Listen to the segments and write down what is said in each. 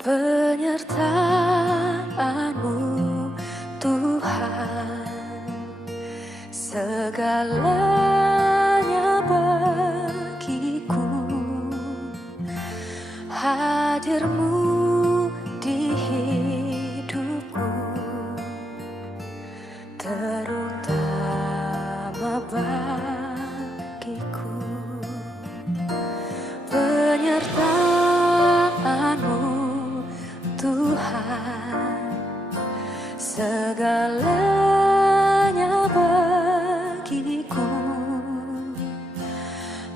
Penyertaan-Mu Tuhan, segalanya bagiku. Hadir-Mu di hidupku, terutama bagiku. Penyertaan-Mu Tuhan, segalanya bagiku.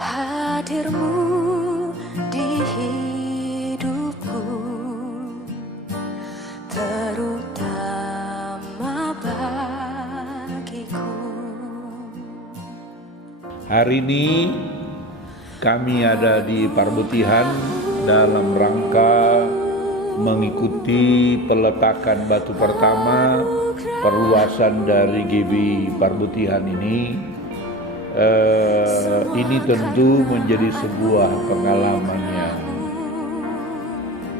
Hadir-Mu di hidupku, terutama bagiku. Hari ini kami ada di Parbutihan dalam rangka mengikuti peletakan batu pertama perluasan dari GB Parbutihan ini. Ini tentu menjadi sebuah pengalaman yang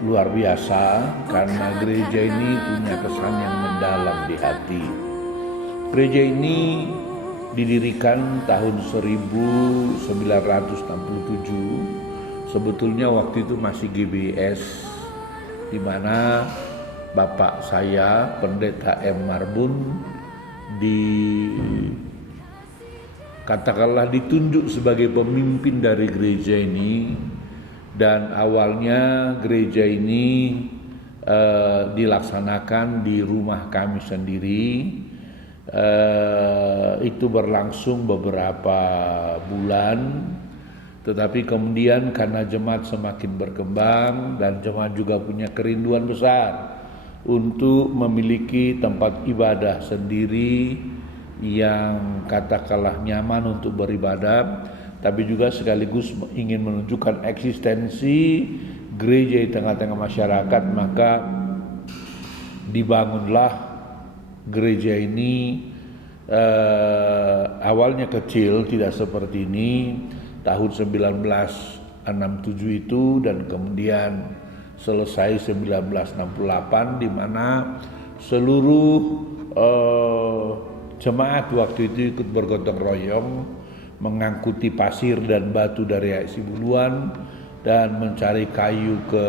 luar biasa karena gereja ini punya kesan yang mendalam di hati. Gereja ini didirikan tahun 1967. Sebetulnya waktu itu masih GBS, di mana bapak saya Pendeta M. Marbun katakanlah ditunjuk sebagai pemimpin dari gereja ini. Dan awalnya gereja ini dilaksanakan di rumah kami sendiri. Itu berlangsung beberapa bulan, tetapi kemudian karena jemaat semakin berkembang dan jemaat juga punya kerinduan besar untuk memiliki tempat ibadah sendiri yang katakanlah nyaman untuk beribadah, tapi juga sekaligus ingin menunjukkan eksistensi gereja di tengah-tengah masyarakat, maka dibangunlah gereja ini. Awalnya kecil, tidak seperti ini, tahun 1967 itu, dan kemudian selesai 1968, di mana seluruh jemaat waktu itu ikut bergotong royong mengangkuti pasir dan batu dari Sibuluan dan mencari kayu ke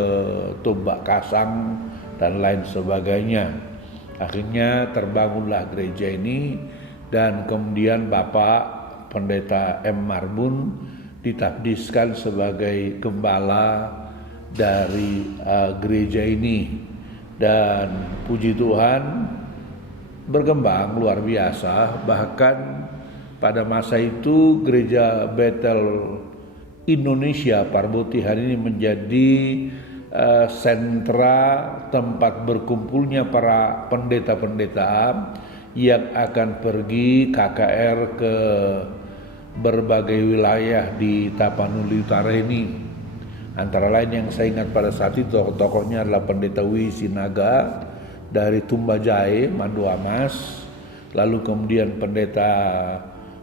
Tombak Kasang dan lain sebagainya. Akhirnya terbangunlah gereja ini, dan kemudian Bapak Pendeta M. Marbun ditahbiskan sebagai gembala dari gereja ini. Dan puji Tuhan berkembang luar biasa. Bahkan pada masa itu gereja Bethel Indonesia Parbutihan ini menjadi sentra tempat berkumpulnya para pendeta-pendeta yang akan pergi KKR ke berbagai wilayah di Tapanuli Utara ini. Antara lain yang saya ingat pada saat itu tokoh-tokohnya adalah Pendeta Wi Sinaga dari Tumbajae, Manduamas, lalu kemudian Pendeta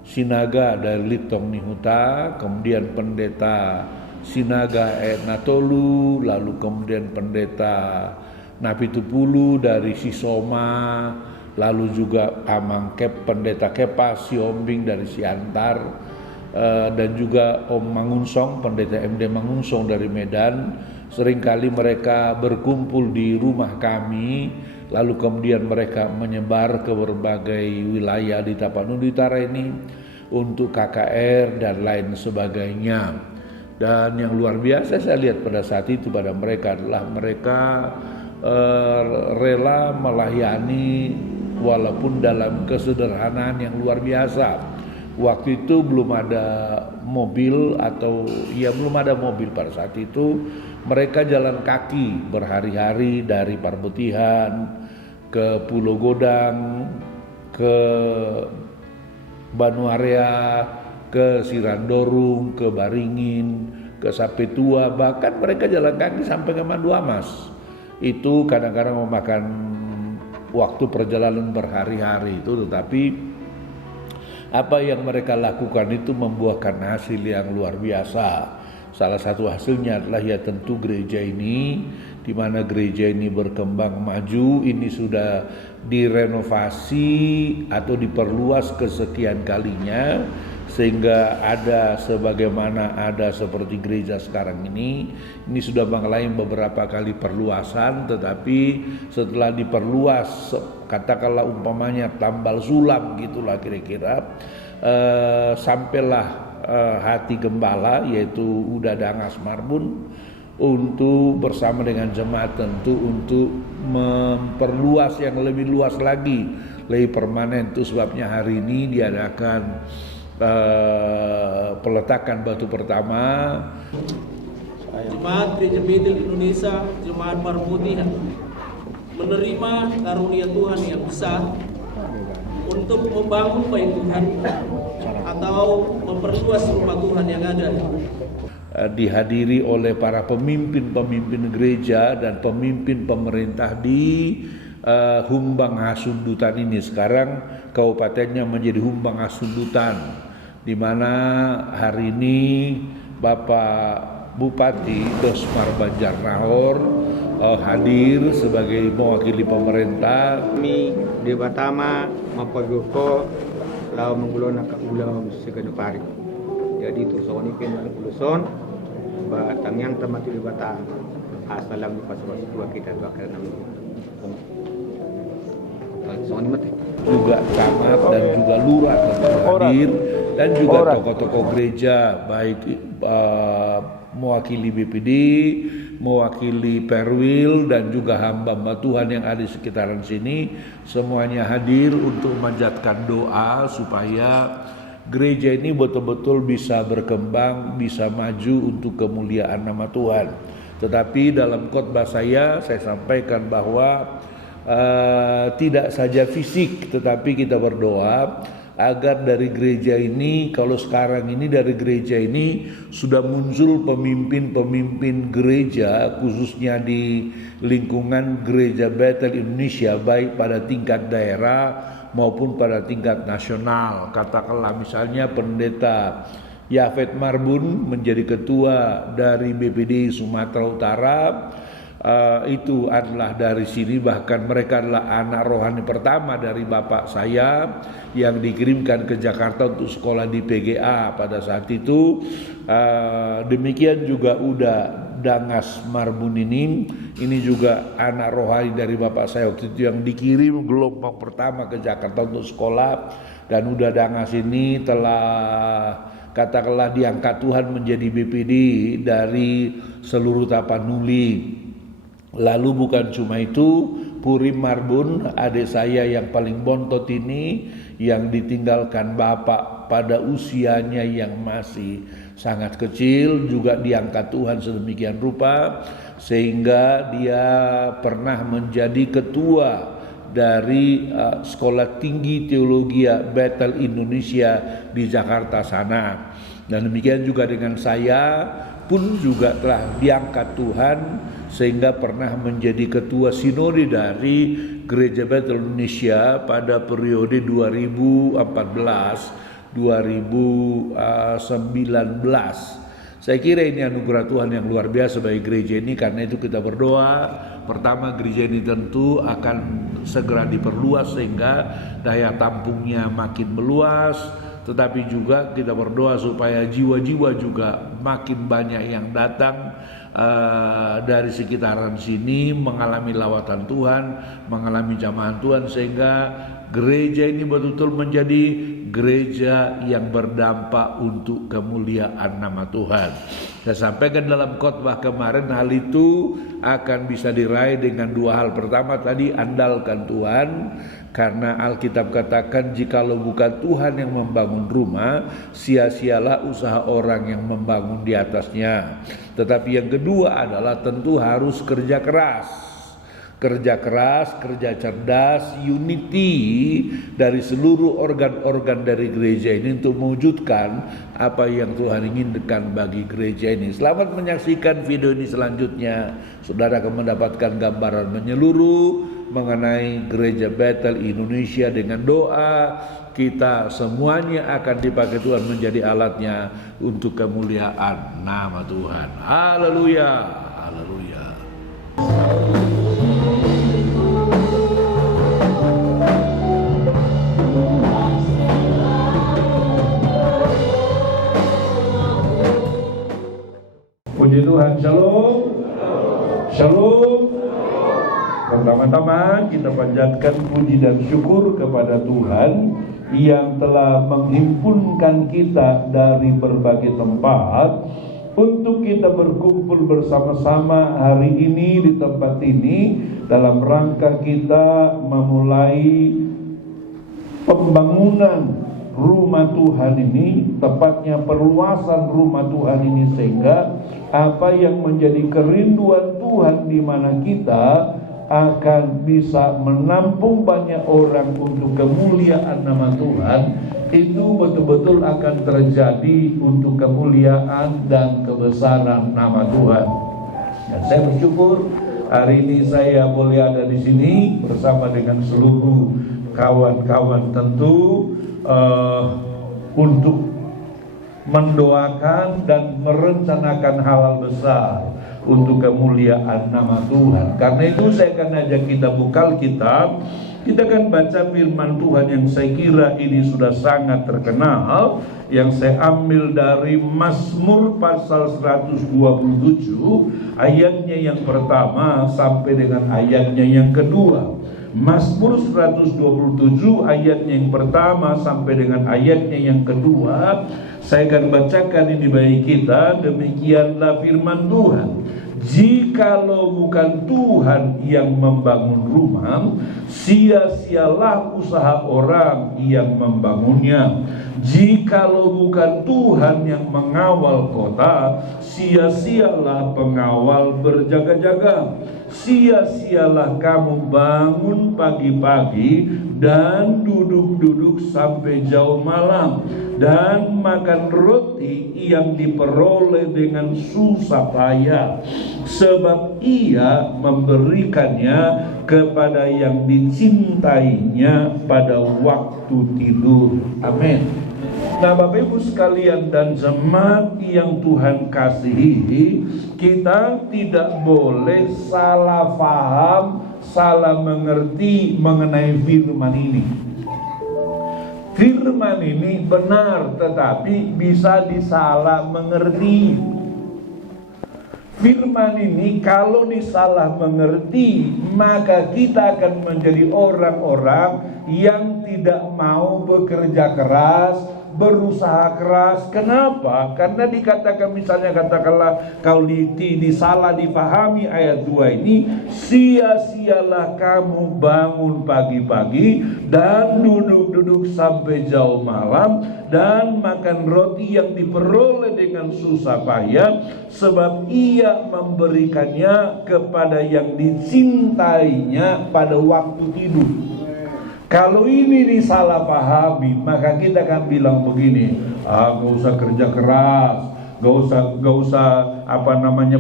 Sinaga dari Litong Nihuta, kemudian Pendeta Sinaga Natolu, lalu kemudian Pendeta Napitupulu dari Sisoma, lalu juga Pendeta Kepas Siombing dari Siantar, dan juga Om Mangunsong, Pendeta MD Mangunsong dari Medan. Seringkali mereka berkumpul di rumah kami, lalu kemudian mereka menyebar ke berbagai wilayah di Tapanuli Utara ini untuk KKR dan lain sebagainya. Dan yang luar biasa saya lihat pada saat itu pada mereka adalah mereka rela melayani walaupun dalam kesederhanaan yang luar biasa. Waktu itu belum ada mobil belum ada mobil pada saat itu. Mereka jalan kaki berhari-hari dari Parbutihan ke Pulau Godang, ke Banuarea, ke Sirandorung, ke Baringin, ke Sapetua, bahkan mereka jalan kaki sampai ke Manduamas. Itu kadang-kadang memakan waktu perjalanan berhari-hari itu, tetapi apa yang mereka lakukan itu membuahkan hasil yang luar biasa. Salah satu hasilnya adalah ya tentu gereja ini di mana gereja ini berkembang maju. Ini sudah direnovasi atau diperluas kesekian kalinya, sehingga ada sebagaimana ada seperti gereja sekarang ini sudah mengalami beberapa kali perluasan, tetapi setelah diperluas, katakanlah umpamanya tambal sulam gitulah kira-kira, sampailah hati gembala yaitu Uda Dangas Marbun untuk bersama dengan jemaat tentu untuk memperluas yang lebih luas lagi, lebih permanen. Itu sebabnya hari ini diadakan peletakan batu pertama. Jemaat Gereja Betel Indonesia, Jemaat Marputih menerima karunia Tuhan yang besar untuk membangun bait Tuhan atau memperluas rumah Tuhan yang ada. Dihadiri oleh para pemimpin-pemimpin gereja dan pemimpin pemerintah di Humbang Hasundutan ini. Sekarang kabupatennya menjadi Humbang Hasundutan, di mana hari ini Bapak Bupati Dosmar Banjarnahor hadir sebagai mewakili pemerintah. Kami di Batama mapagoko lau menggulona ka ulam segenepari. Jadi tuson ipin uluson ba tangyang tamati di Batama. Asalam di paswa kita tu akan namun. Juga camat dan juga lurah hadir, dan juga tokoh-tokoh gereja baik mewakili BPD, mewakili Perwil dan juga hamba-hamba Tuhan yang ada di sekitaran sini, semuanya hadir untuk memanjatkan doa supaya gereja ini betul-betul bisa berkembang, bisa maju untuk kemuliaan nama Tuhan. Tetapi dalam khotbah saya sampaikan bahwa tidak saja fisik, tetapi kita berdoa agar dari gereja ini, kalau sekarang ini dari gereja ini sudah muncul pemimpin-pemimpin gereja, khususnya di lingkungan Gereja Betel Indonesia, baik pada tingkat daerah maupun pada tingkat nasional. Katakanlah misalnya Pendeta Yafet Marbun menjadi ketua dari BPD Sumatera Utara. Itu adalah dari sini, bahkan mereka adalah anak rohani pertama dari bapak saya yang dikirimkan ke Jakarta untuk sekolah di PGA pada saat itu. Demikian juga Uda Dangas Marbun ini juga anak rohani dari bapak saya waktu itu yang dikirim gelombang pertama ke Jakarta untuk sekolah. Dan Uda Dangas ini telah katakanlah diangkat Tuhan menjadi BPD dari seluruh Tapanuli. Lalu bukan cuma itu, Purim Marbun, adik saya yang paling bontot ini, yang ditinggalkan bapak pada usianya yang masih sangat kecil, juga diangkat Tuhan sedemikian rupa sehingga dia pernah menjadi ketua dari Sekolah Tinggi Teologi Betel Indonesia di Jakarta sana. Dan demikian juga dengan saya pun juga telah diangkat Tuhan sehingga pernah menjadi ketua sinode dari Gereja Betel Indonesia pada periode 2014-2019. Saya kira ini anugerah Tuhan yang luar biasa bagi gereja ini. Karena itu kita berdoa, pertama gereja ini tentu akan segera diperluas sehingga daya tampungnya makin meluas. Tetapi juga kita berdoa supaya jiwa-jiwa juga makin banyak yang datang dari sekitaran sini mengalami lawatan Tuhan, mengalami jamahan Tuhan, sehingga gereja ini betul-betul menjadi gereja yang berdampak untuk kemuliaan nama Tuhan. Saya sampaikan dalam khotbah kemarin, hal itu akan bisa diraih dengan dua hal. Pertama tadi, andalkan Tuhan, karena Alkitab katakan jikalau bukan Tuhan yang membangun rumah, sia-sialah usaha orang yang membangun di atasnya. Tetapi yang kedua adalah tentu harus kerja keras, kerja cerdas, unity dari seluruh organ-organ dari gereja ini untuk mewujudkan apa yang Tuhan inginkan bagi gereja ini. Selamat menyaksikan video ini selanjutnya. Saudara akan mendapatkan gambaran menyeluruh mengenai Gereja Betel Indonesia. Dengan doa kita semuanya akan dipakai Tuhan menjadi alatnya untuk kemuliaan nama Tuhan. Haleluya, haleluya. Puji Tuhan, shalom. Shalom. Pertama-tama kita panjatkan puji dan syukur kepada Tuhan yang telah menghimpunkan kita dari berbagai tempat untuk kita berkumpul bersama-sama hari ini di tempat ini dalam rangka kita memulai pembangunan rumah Tuhan ini, tepatnya perluasan rumah Tuhan ini, sehingga apa yang menjadi kerinduan Tuhan di mana kita akan bisa menampung banyak orang untuk kemuliaan nama Tuhan, itu betul-betul akan terjadi untuk kemuliaan dan kebesaran nama Tuhan. Dan saya bersyukur hari ini saya boleh ada di sini bersama dengan seluruh kawan-kawan tentu untuk mendoakan dan merencanakan hal-hal besar untuk kemuliaan nama Tuhan. Karena itu saya akan ajak kita buka Alkitab. Kita akan baca firman Tuhan yang saya kira ini sudah sangat terkenal, yang saya ambil dari Mazmur pasal 127 ayatnya yang pertama sampai dengan ayatnya yang kedua. Mazmur 127 ayatnya yang pertama sampai dengan ayatnya yang kedua. Saya akan bacakan ini bagi kita. Demikianlah firman Tuhan. Jikalau bukan Tuhan yang membangun rumah, sia-sialah usaha orang yang membangunnya. Jikalau bukan Tuhan yang mengawal kota, sia-sialah pengawal berjaga-jaga. Sia-sialah kamu bangun pagi-pagi dan duduk-duduk sampai jauh malam, dan makan roti yang diperoleh dengan susah payah, sebab ia memberikannya kepada yang dicintainya pada waktu tidur. Amin. Nah, Bapak Ibu sekalian dan jemaat yang Tuhan kasihi, kita tidak boleh salah paham, salah mengerti mengenai firman ini. Firman ini benar, tetapi bisa disalah mengerti. Firman ini kalau disalah mengerti, maka kita akan menjadi orang-orang yang tidak mau bekerja keras, berusaha keras. Kenapa? Karena dikatakan, misalnya katakanlah kalau disalah dipahami ayat 2 ini, sia-sialah kamu bangun pagi-pagi dan duduk-duduk sampai jauh malam, dan makan roti yang diperoleh dengan susah payah, sebab ia memberikannya kepada yang dicintainya pada waktu tidur. Kalau ini disalahpahami, maka kita akan bilang begini, gak usah kerja keras, gak usah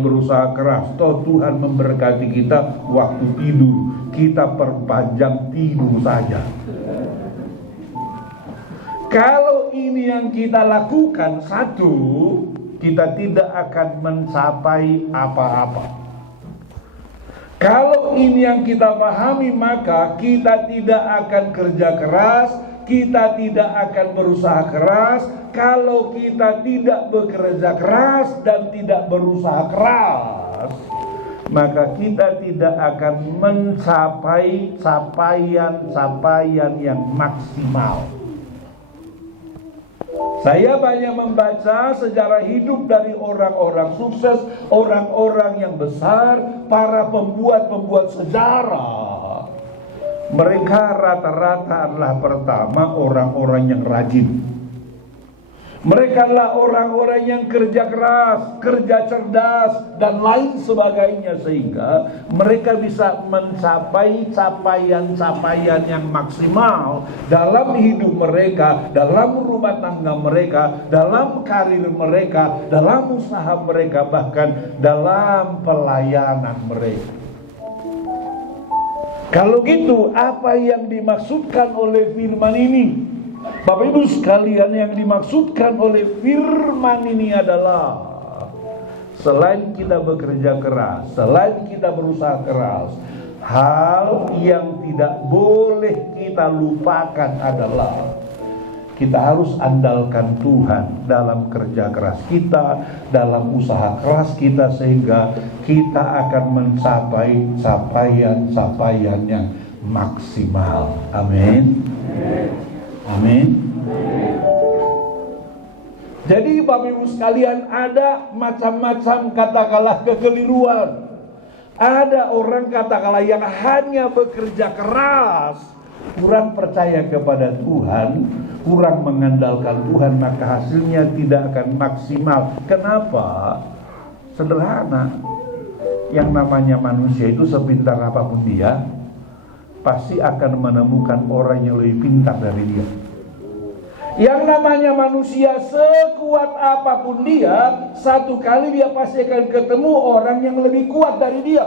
berusaha keras. Toh Tuhan memberkati kita waktu tidur, kita perpanjang tidur saja. Kalau ini yang kita lakukan, satu, kita tidak akan mencapai apa-apa. Kalau ini yang kita pahami, maka kita tidak akan kerja keras, kita tidak akan berusaha keras. Kalau kita tidak bekerja keras dan tidak berusaha keras, maka kita tidak akan mencapai capaian yang maksimal. Saya banyak membaca sejarah hidup dari orang-orang sukses, orang-orang yang besar, para pembuat sejarah. Mereka rata-rata adalah pertama orang-orang yang rajin. Mereka adalah orang-orang yang kerja keras, kerja cerdas, dan lain sebagainya, sehingga mereka bisa mencapai capaian-capaian yang maksimal dalam hidup mereka, dalam rumah tangga mereka, dalam karir mereka, dalam usaha mereka, bahkan dalam pelayanan mereka. Kalau gitu, apa yang dimaksudkan oleh firman ini? Bapak Ibu sekalian, yang dimaksudkan oleh firman ini adalah selain kita bekerja keras, selain kita berusaha keras, hal yang tidak boleh kita lupakan adalah kita harus andalkan Tuhan dalam kerja keras kita, dalam usaha keras kita, sehingga kita akan mencapai capaian yang maksimal. Amin. Amin. Jadi Bapak Ibu sekalian, ada macam-macam katakanlah kekeliruan. Ada orang katakanlah yang hanya bekerja keras, kurang percaya kepada Tuhan, kurang mengandalkan Tuhan, maka hasilnya tidak akan maksimal. Kenapa? Sederhana. Yang namanya manusia itu sepintar apapun dia, pasti akan menemukan orang yang lebih pintar dari dia. Yang namanya manusia sekuat apapun dia, satu kali dia pasti akan ketemu orang yang lebih kuat dari dia.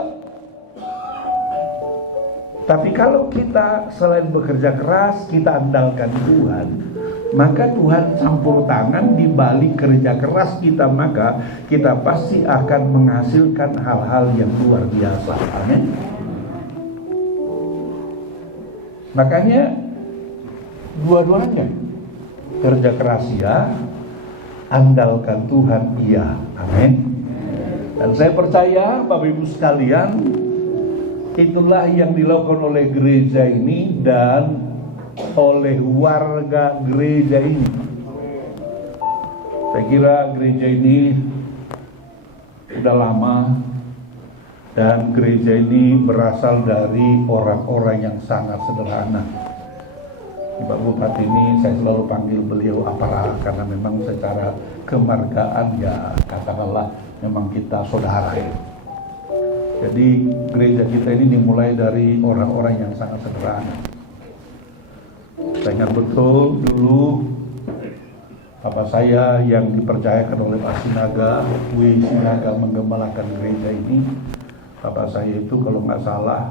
Tapi kalau kita selain bekerja keras, kita andalkan Tuhan, maka Tuhan campur tangan di balik kerja keras kita, maka kita pasti akan menghasilkan hal-hal yang luar biasa. Amin. Makanya dua-duanya, kerja keras ya, andalkan Tuhan iya. Amin. Dan saya percaya Bapak Ibu sekalian, itulah yang dilakukan oleh gereja ini dan oleh warga gereja ini. Saya kira gereja ini sudah lama, dan gereja ini berasal dari orang-orang yang sangat sederhana. Pak Bupati ini saya selalu panggil beliau Aparat, karena memang secara kemargaan ya katakanlah memang kita saudara ya. Jadi gereja kita ini dimulai dari orang-orang yang sangat sederhana. Saya ingat betul dulu Bapak saya yang dipercayakan oleh Pak Sinaga, W. Sinaga menggembalakan gereja ini. Bapak saya itu kalau nggak salah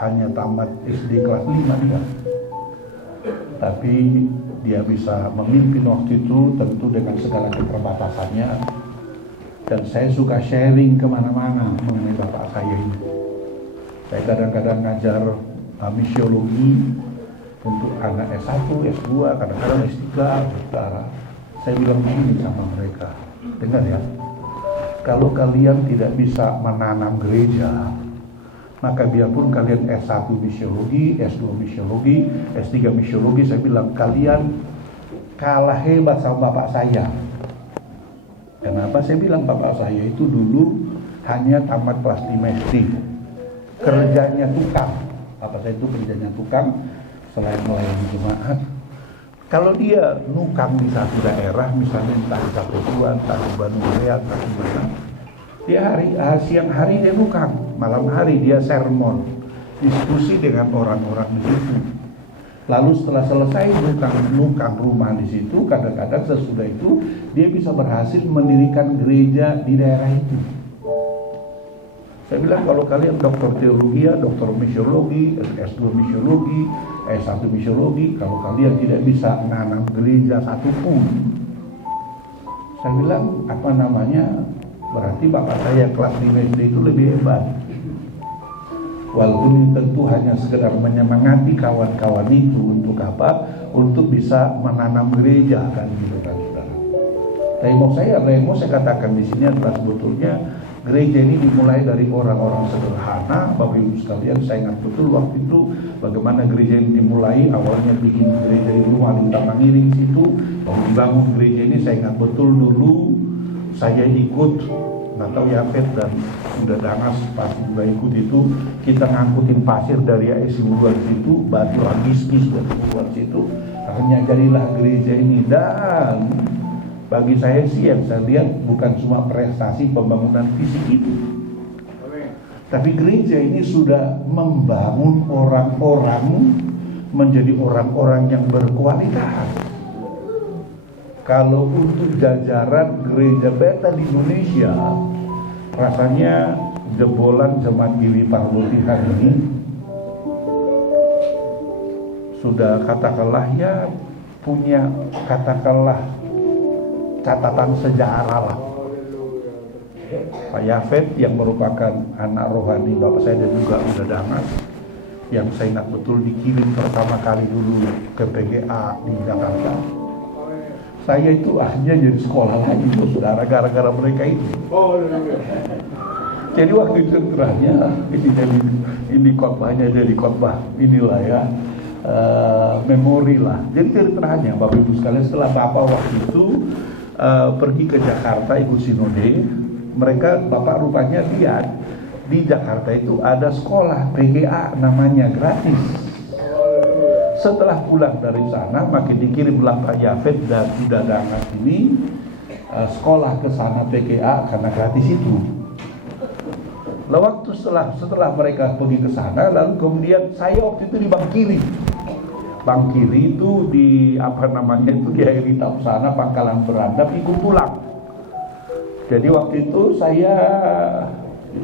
hanya tamat SD kelas 5 dia. Tapi dia bisa memimpin waktu itu tentu dengan segala keterbatasannya. Dan saya suka sharing kemana-mana mengenai bapak saya ini. Saya kadang-kadang ngajar misiologi untuk anak S1, S2, kadang-kadang S3, saudara. Saya bilang begini sama mereka, dengar ya, kalau kalian tidak bisa menanam gereja, maka biarpun kalian S1 misiologi, S2 misiologi, S3 misiologi, saya bilang kalian kalah hebat sama bapak saya. Kenapa saya bilang bapak saya itu dulu hanya tamat kelas 5 SD, kerjanya tukang. Bapak saya itu kerjanya tukang, selain melayani jemaat. Kalau dia nukang di satu daerah, misalnya entah di Capetuan, entah di Bandung Raya, entah di mana, dia siang hari dia nukang, malam hari dia sermon, diskusi dengan orang-orang di situ. Lalu setelah selesai nukang rumah di situ, kadang-kadang sesudah itu dia bisa berhasil mendirikan gereja di daerah itu. Saya bilang kalau kalian doktor teologi, doktor misiologi, S2 misiologi, S1 misiologi, kalau kalian tidak bisa menanam gereja satupun, saya bilang berarti bapak saya kelas 5 SD itu lebih hebat. Walaupun ini tentu hanya sekedar menyemangati kawan-kawan itu untuk apa? Untuk bisa menanam gereja kan gitu kan saudara. Tapi mau saya katakan di sini adalah sebetulnya gereja ini dimulai dari orang-orang sederhana. Bapak Ibu sekalian, saya ingat betul waktu itu bagaimana gereja ini dimulai. Awalnya bikin gereja di rumah di Taman Iring situ, membangun gereja ini. Saya ingat betul dulu saya ikut, nggak tahu Yapet dan udah Danas pasti juga ikut itu. Kita ngangkutin pasir dari ASI Buruan situ, batu agis-gis dari Buruan situ. Akhirnya jadilah gereja ini. Dan bagi saya sih yang saya lihat bukan cuma prestasi pembangunan fisik itu, tapi gereja ini sudah membangun orang-orang menjadi orang-orang yang berkualitas. Kalau untuk jajaran gereja Bethel di Indonesia, rasanya jebolan Jemaat Giwi Parbutihan ini sudah katakanlah ya punya katakanlah catatan sejarah lah. Pak Yafet yang merupakan anak rohani bapak saya dan juga Uda Damas, yang saya ingat betul dikirim pertama kali dulu ke PGA di Jakarta. Saya itu akhirnya jadi sekolah lagi tuh saudara, gara-gara mereka itu. Jadi waktu itu terakhir ini khotbahnya jadi khotbah inilah ya, memori lah. Jadi ceritanya Bapak Ibu sekalian, setelah Bapak waktu itu pergi ke Jakarta ikut sinode, Bapak rupanya lihat di Jakarta itu ada sekolah PGA namanya, gratis. Setelah pulang dari sana, makin dikirimlah Pak Yafet dan Uda Damas ini sekolah ke sana PGA karena gratis itu. Lalu waktu setelah mereka pergi ke sana, lalu kemudian saya waktu itu di Bang Kiri itu di di Airi Tapsana, Pangkalan Berandap, ikut pulang. Jadi waktu itu saya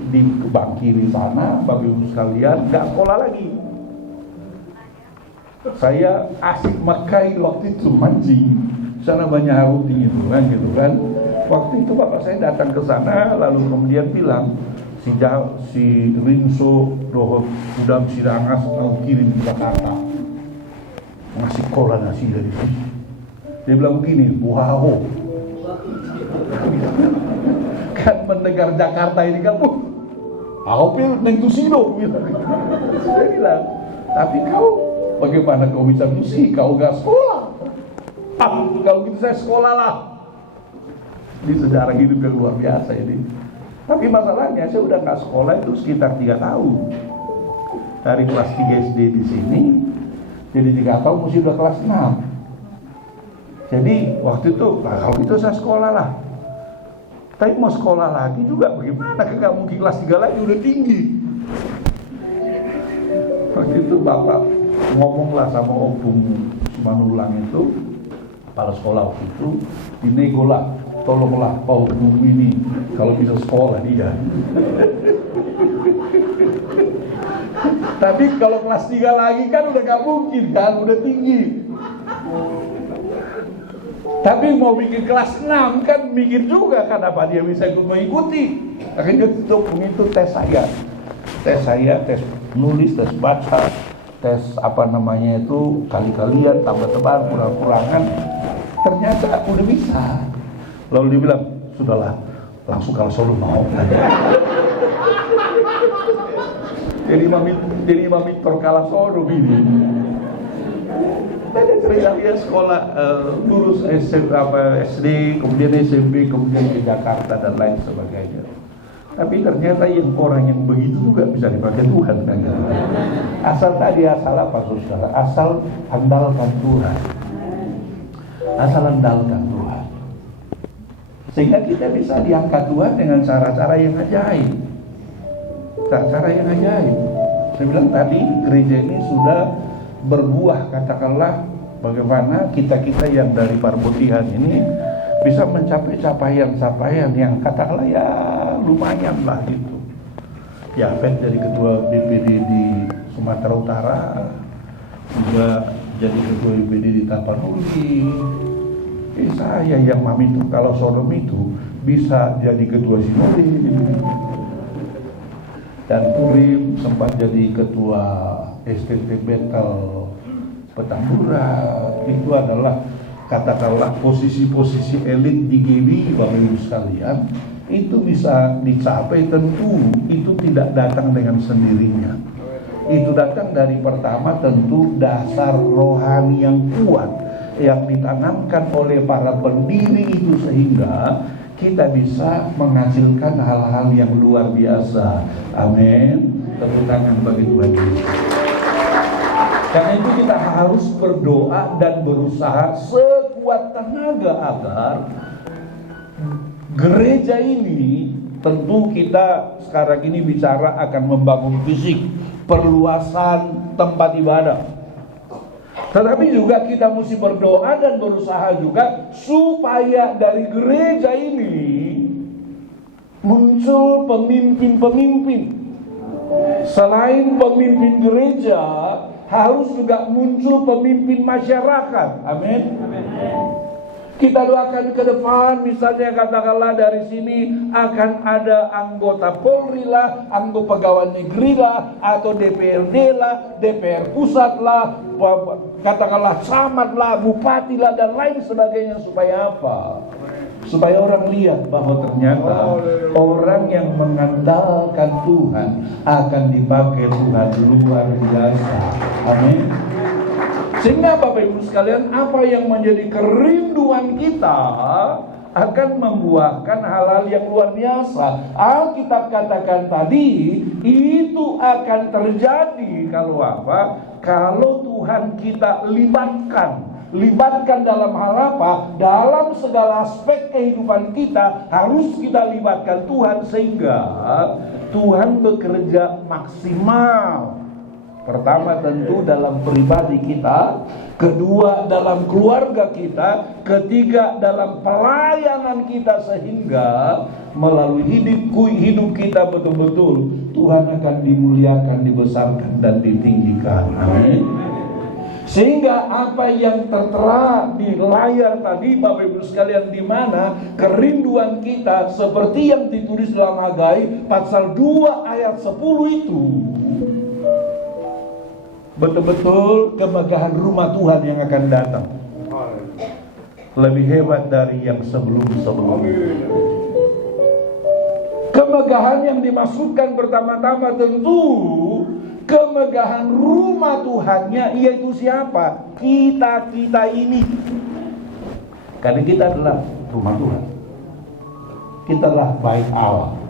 di Bang Kiri sana, Bapak Ibu sekalian, nggak sekolah lagi. Saya asik makai waktu itu mancing, sana banyak haruting itu kan gitu kan. Waktu itu bapak saya datang ke sana, lalu kemudian bilang si Rinso Dohot Udam Sirangas mau kirim ke Jakarta, ngasih kola nasi dari sini. Dia bilang begini, wow, kan mendengar Jakarta ini kan, aku pilih neng Tusino, saya bilang, tapi kau bagaimana kau bisa musik? Kau gak sekolah? Kalau gitu saya sekolah lah. Ini sejarah hidup yang luar biasa ini. Tapi masalahnya saya udah gak sekolah itu sekitar 3 tahun. Dari kelas 3 SD di sini, jadi 3 tahun mesti udah kelas 6. Jadi waktu itu, kalau itu saya sekolah lah. Tapi mau sekolah lagi juga bagaimana? Gak mungkin kelas 3 lagi, udah tinggi. Waktu itu bapak ngomonglah sama Opung Simanulang itu, kepala sekolah waktu itu, dinegolah, tolonglah Pak Opung ini kalau bisa sekolah dia. Tapi kalau kelas 3 lagi kan udah gak mungkin kan, udah tinggi. Tapi mau bikin kelas 6 kan mikir juga kan apa dia bisa ikut mengikuti. Akhirnya itu tes saya, tes nulis, tes baca, tes kali-kalian, tambah tebal, kurang-kurangan. Ternyata udah bisa. Lalu dia bilang, sudahlah, langsung kalau solo mau. Jadi mami terkalah solo ini. Ada cerita dia sekolah lulus SD, kemudian SMP, kemudian ke Jakarta dan lain sebagainya. Tapi ternyata orang yang begitu juga bisa dipakai Tuhan kan? Asal apa saudara? Asal andalkan Tuhan. Asal andalkan Tuhan. Sehingga kita bisa diangkat Tuhan dengan cara-cara yang ajaib. Cara yang ajaib. Saya bilang tadi gereja ini sudah berbuah, katakanlah bagaimana kita-kita yang dari Parbutihan ini bisa mencapai capaian yang katakanlah ya lumayan lah gitu. Yafet jadi ketua BPD di Sumatera Utara, juga jadi ketua BPD di Tapanuli. Saya yang mami itu kalau Sodom itu bisa jadi ketua sinode. Dan Purim sempat jadi ketua STT Betel Petamburan. Itu adalah katakanlah posisi-posisi elit di GIWI, Bapak Ibu sekalian, itu bisa dicapai. Tentu itu tidak datang dengan sendirinya. Itu datang dari pertama tentu dasar rohani yang kuat yang ditanamkan oleh para pendiri itu, sehingga kita bisa menghasilkan hal-hal yang luar biasa. Amin. Tepuk tangan bagi Tuhan Yesus. Karena itu kita harus berdoa dan berusaha sekuat tenaga agar gereja ini, tentu kita sekarang ini bicara akan membangun fisik, perluasan tempat ibadah. Tetapi juga kita mesti berdoa dan berusaha juga supaya dari gereja ini muncul pemimpin-pemimpin. Selain pemimpin gereja, harus juga muncul pemimpin masyarakat. Amin. Kita doakan ke depan, misalnya katakanlah dari sini akan ada anggota Polri lah, anggota pegawai negeri lah, atau DPRD lah, DPR pusat lah, katakanlah camat lah, bupati lah, dan lain sebagainya. Supaya apa? Supaya orang lihat bahwa ternyata orang yang mengandalkan Tuhan akan dipakai Tuhan luar biasa. Amin. Sehingga Bapak Ibu sekalian, apa yang menjadi kerinduan kita akan membuahkan hal-hal yang luar biasa. Alkitab katakan tadi, itu akan terjadi kalau apa? Kalau Tuhan kita libatkan dalam hal apa? Dalam segala aspek kehidupan kita harus kita libatkan Tuhan, sehingga Tuhan bekerja maksimal. Pertama tentu dalam pribadi kita, kedua dalam keluarga kita, ketiga dalam pelayanan kita, sehingga melalui hidup kita betul-betul Tuhan akan dimuliakan, dibesarkan, dan ditinggikan. Amin. Sehingga apa yang tertera di layar tadi Bapak Ibu sekalian, di mana kerinduan kita seperti yang ditulis dalam Hagai pasal 2 ayat 10 itu, betul-betul kemegahan rumah Tuhan yang akan datang lebih hebat dari yang sebelum-sebelumnya. Kemegahan yang dimaksudkan pertama-tama tentu kemegahan rumah Tuhannya, yaitu siapa? Kita ini. Karena kita adalah rumah Tuhan. Kita adalah bait Allah.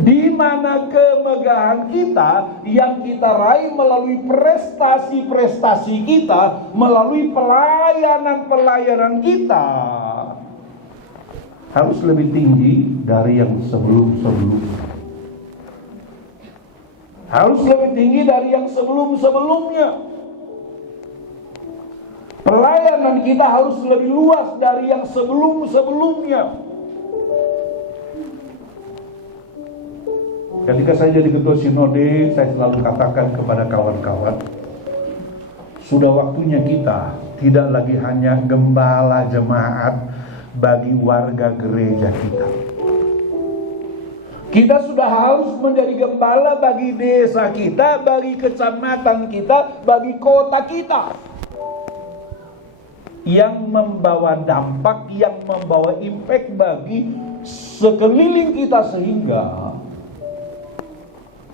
Di mana kemegahan kita yang kita raih melalui prestasi-prestasi kita, melalui pelayanan-pelayanan kita, harus lebih tinggi dari yang sebelum-sebelumnya. Harus lebih tinggi dari yang sebelum-sebelumnya. Pelayanan kita harus lebih luas dari yang sebelum-sebelumnya. Ketika saya jadi ketua sinode, saya selalu katakan kepada kawan-kawan, sudah waktunya kita tidak lagi hanya gembala jemaat bagi warga gereja kita. Kita sudah harus menjadi gembala bagi desa kita, bagi kecamatan kita, bagi kota kita, yang membawa dampak, yang membawa impact bagi sekeliling kita, sehingga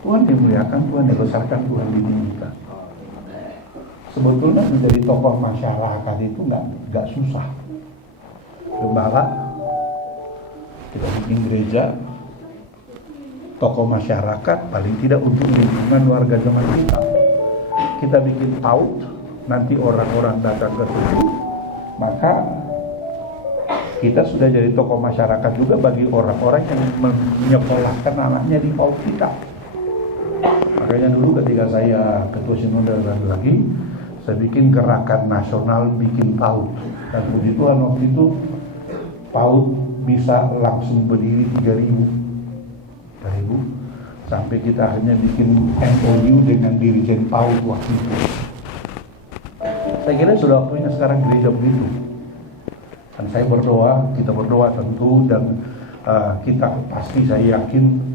Tuhan dimuliakan, Tuhan dibesarkan, Tuhan ditinggikan. Sebetulnya menjadi tokoh masyarakat itu nggak susah. Gembala, kita bikin gereja, tokoh masyarakat, paling tidak untuk lingkungan warga jemaat kita. Kita bikin PAUD, nanti orang-orang datang ke situ, maka kita sudah jadi tokoh masyarakat juga bagi orang-orang yang menyekolahkan anaknya di PAUD kita. Makanya dulu ketika saya ketua sinode lagi, saya bikin gerakan nasional bikin PAUD. Dan puji Tuhan waktu itu PAUD bisa langsung berdiri 3.000, sampai kita hanya bikin MOU dengan Dirjen PAUD waktu itu. Saya kira sudah waktunya sekarang gereja begitu. Dan saya berdoa, kita berdoa tentu, dan kita pasti, saya yakin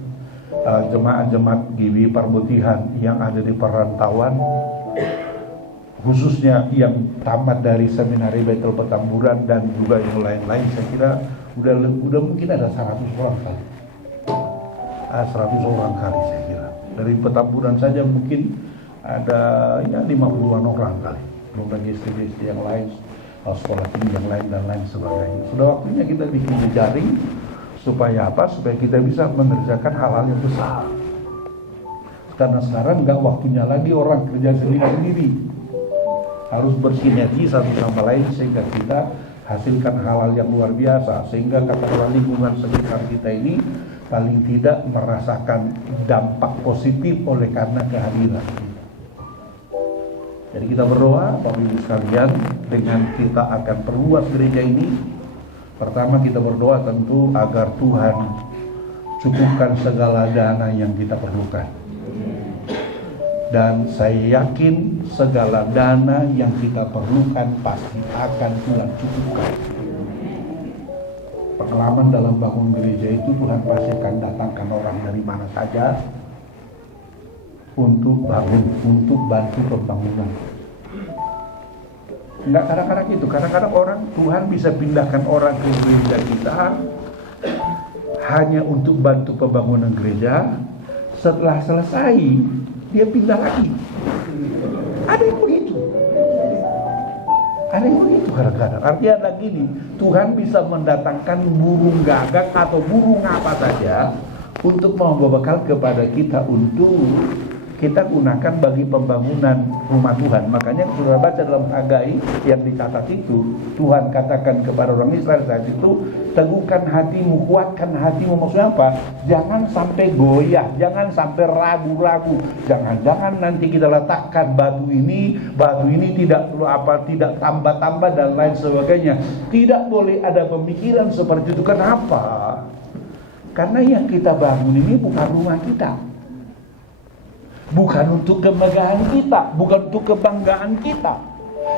jemaat-jemaat GBI Parbutihan yang ada di perantauan, khususnya yang tamat dari seminari Betel Petamburan dan juga yang lain-lain, saya kira udah mungkin ada 100 orang kali. 100 orang kali saya kira. Dari Petamburan saja mungkin ada ya 50-an orang kali. Belum lagi istri-istri yang lain, sekolah tinggi yang lain dan lain sebagainya. Sudah waktunya kita bikin jejaring. Supaya apa? Supaya kita bisa mengerjakan hal-hal yang besar. Karena sekarang enggak waktunya lagi orang kerja sendiri-sendiri. Harus bersinergi satu sama lain sehingga kita hasilkan hal-hal yang luar biasa. Sehingga katakanlah lingkungan sekitar kita ini paling tidak merasakan dampak positif oleh karena kehadiran kita. Jadi kita berdoa, Bapak Ibu sekalian, dengan kita akan perluas gereja ini. Pertama kita berdoa tentu agar Tuhan cukupkan segala dana yang kita perlukan. Dan saya yakin segala dana yang kita perlukan pasti akan Tuhan cukupkan. Pengalaman dalam bangun gereja itu Tuhan pasti akan datangkan orang dari mana saja untuk bangun, untuk bantu pembangunan. Enggak kadang-kadang gitu, kadang-kadang orang Tuhan bisa pindahkan orang ke gereja kita hanya untuk bantu pembangunan gereja. Setelah selesai dia pindah lagi. Ada yang begitu. Ada yang begitu kadang-kadang. Artinya adalah gini, Tuhan bisa mendatangkan burung gagak atau burung apa saja untuk membawa bekal kepada kita untuk kita gunakan bagi pembangunan rumah Tuhan. Makanya sudah baca dalam Hagai yang dicatat itu, Tuhan katakan kepada orang Israel saat itu, teguhkan hatimu, kuatkan hatimu. Maksudnya apa? Jangan sampai goyah, jangan sampai ragu-ragu. Jangan nanti kita letakkan batu ini tidak tidak tambah-tambah dan lain sebagainya. Tidak boleh ada pemikiran seperti itu. Kenapa? Karena yang kita bangun ini bukan rumah kita. Bukan untuk kemegahan kita, bukan untuk kebanggaan kita.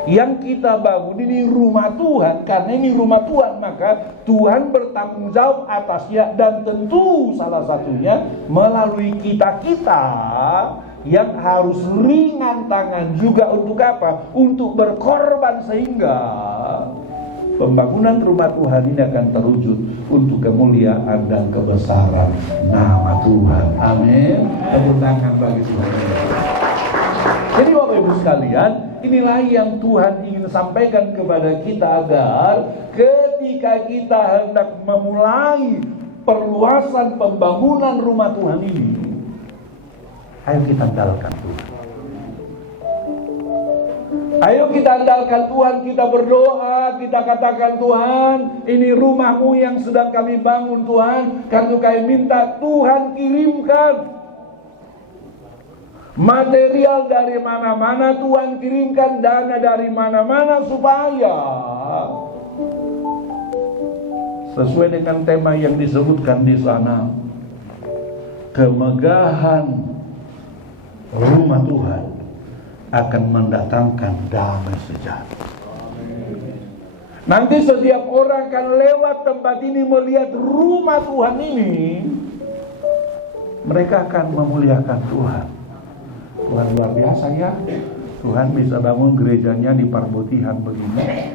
Yang kita bangun ini rumah Tuhan. Karena ini rumah Tuhan, maka Tuhan bertanggung jawab atasnya. Dan tentu salah satunya melalui kita-kita yang harus ringan tangan juga. Untuk apa? Untuk berkorban sehingga pembangunan rumah Tuhan ini akan terwujud untuk kemuliaan dan kebesaran nama Tuhan. Amin. Tepuk tangan bagi Tuhan. Jadi Bapak Ibu sekalian, inilah yang Tuhan ingin sampaikan kepada kita, agar ketika kita hendak memulai perluasan pembangunan rumah Tuhan ini, ayo kita andalkan Tuhan. Ayo kita andalkan Tuhan, kita berdoa, kita katakan, Tuhan, ini rumahmu yang sedang kami bangun Tuhan. Karena kami minta Tuhan kirimkan material dari mana-mana, Tuhan kirimkan dana dari mana-mana supaya sesuai dengan tema yang disebutkan di sana, kemegahan rumah Tuhan akan mendatangkan damai sejahtera. Nanti setiap orang akan lewat tempat ini melihat rumah Tuhan ini, mereka akan memuliakan Tuhan. Tuhan luar biasa ya. Tuhan bisa bangun gerejanya di Parbutihan begini.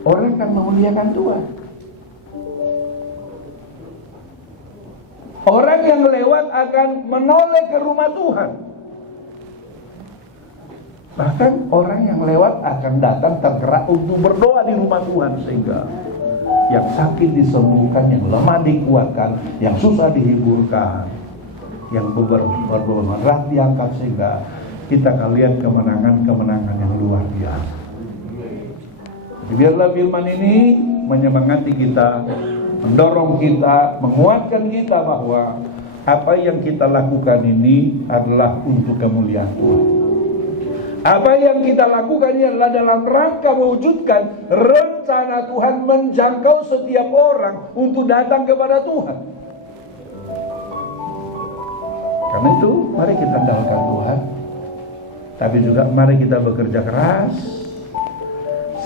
Orang akan memuliakan Tuhan. Orang yang lewat akan menoleh ke rumah Tuhan. Bahkan orang yang lewat akan datang tergerak untuk berdoa di rumah Tuhan, sehingga yang sakit disembuhkan, yang lemah dikuatkan, yang susah dihiburkan, yang berat diangkat, sehingga kita kalian kemenangan-kemenangan yang luar biasa. Biarlah firman ini menyemangati kita, mendorong kita, menguatkan kita bahwa apa yang kita lakukan ini adalah untuk kemuliaan Tuhan. Apa yang kita lakukan ini adalah dalam rangka mewujudkan rencana Tuhan menjangkau setiap orang untuk datang kepada Tuhan. Karena itu mari kita andalkan Tuhan, tapi juga mari kita bekerja keras.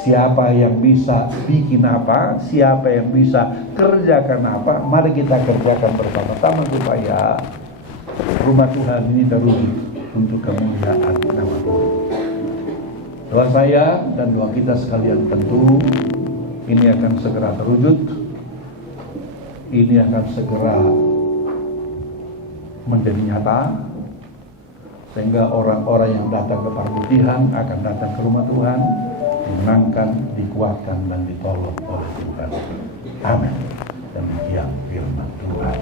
Siapa yang bisa bikin apa, siapa yang bisa kerjakan apa, mari kita kerjakan bersama-sama supaya rumah Tuhan ini terwujud untuk kemuliaan nama Tuhan. Doa saya dan doa kita sekalian tentu ini akan segera terwujud. Ini akan segera menjadi nyata, sehingga orang-orang yang datang ke Parbutihan akan datang ke rumah Tuhan, dimenangkan, dikuatkan, dan ditolong oleh Tuhan. Amin. Demikian firman Tuhan.